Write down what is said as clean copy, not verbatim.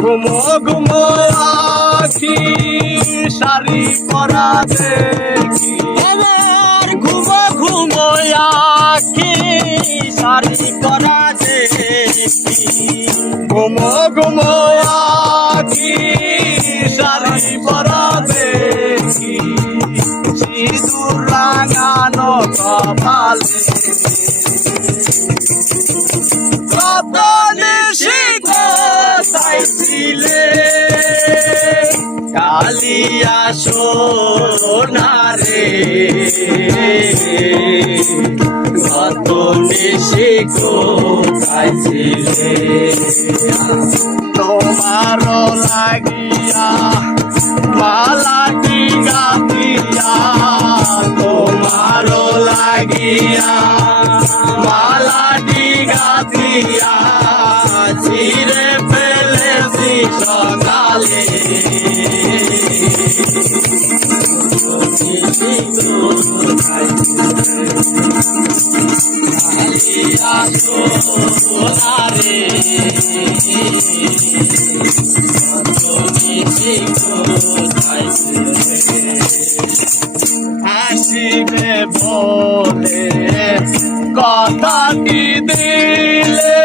ঘুমো ঘুমো আখি শাড়ি পরা দেখি, ঘুমো ঘুমো আখি শাড়ি পরা দেখি, ঘুমো ঘুমো আখি শাড়ি পরা দেখি, সিঁদুর রাঙানো কপালে কত নিশি কোথায় ছিলে, কালিয়া সোনারে কত নিশি কোথায় ছিলে, তোমার লাগিয়া মালাটি গাঁথিয়া, তোমার লাগিয়া মালাটি গাঁথিয়া ছিঁড়ে ফেলেছি সকালে, সোনারে আসিবে বলে কথা কি দিলে,